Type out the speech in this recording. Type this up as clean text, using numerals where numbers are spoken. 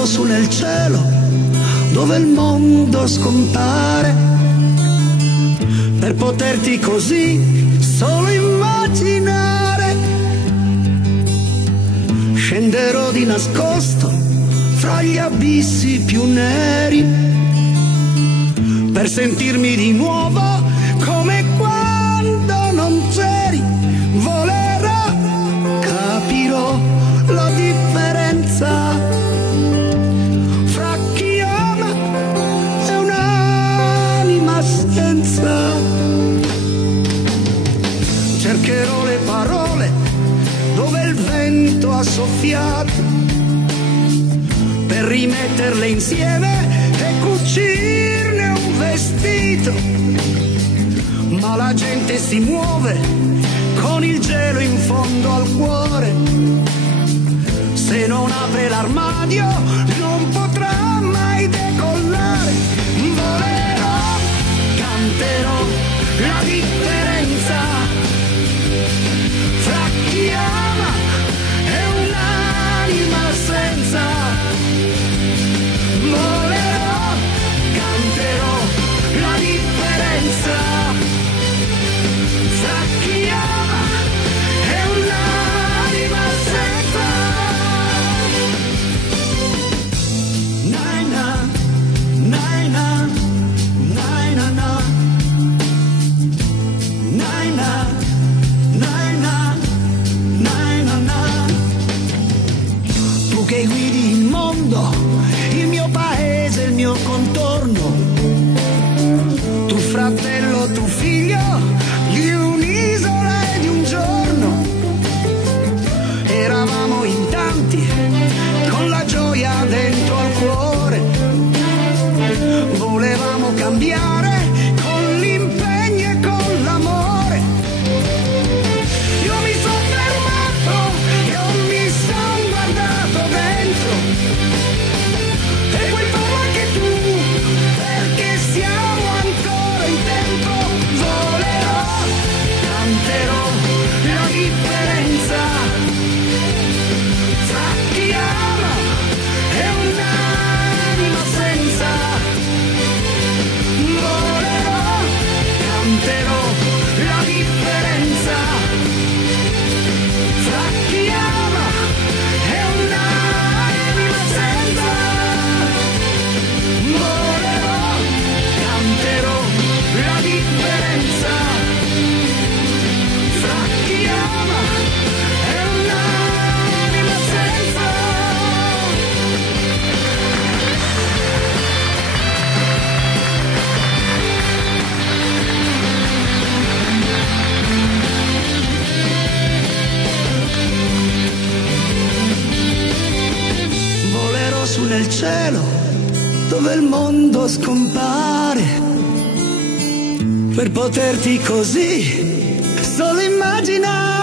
volerò su nel cielo dove il mondo scompare, per poterti così solo immaginare. Scenderò di nascosto fra gli abissi più neri, per sentirmi di nuovo come quando non c'eri. Volerò, capirò la differenza fra chi ama e un'anima senza. Cercherò le parole dove il vento ha soffiato, per rimetterle insieme e cucirne un vestito. Ma la gente si muove con il gelo in fondo al cuore, se non apre l'armadio non potrà mai decollare. Volerò, canterò la differenza fra chi ama e un'anima senza. Volerò, canterò la differenza fra chi ama e un'anima senza. Naina, naina, naina, na. Naina, naina, naina, na. Tu che guidi il mondo, il mio paese, il mio contorno, tu fratello, tu figlio di un'isola e di un giorno. Eravamo in tanti con la gioia dentro al cuore, volevamo cambiare con l'impegno e con l'amore. Io mi sono fermato, io mi sono guardato dentro, e puoi farlo anche tu, perché siamo ancora in tempo. Volerò, canterò la differenza fra chi ama e un'anima senza. Volerò, canterò la differenza fra chi ama e un'anima senza. Volerò, canterò la differenza fra chi ama e un'anima senza. Volerò su nel cielo dove il mondo scompare, per poterti così solo immaginare.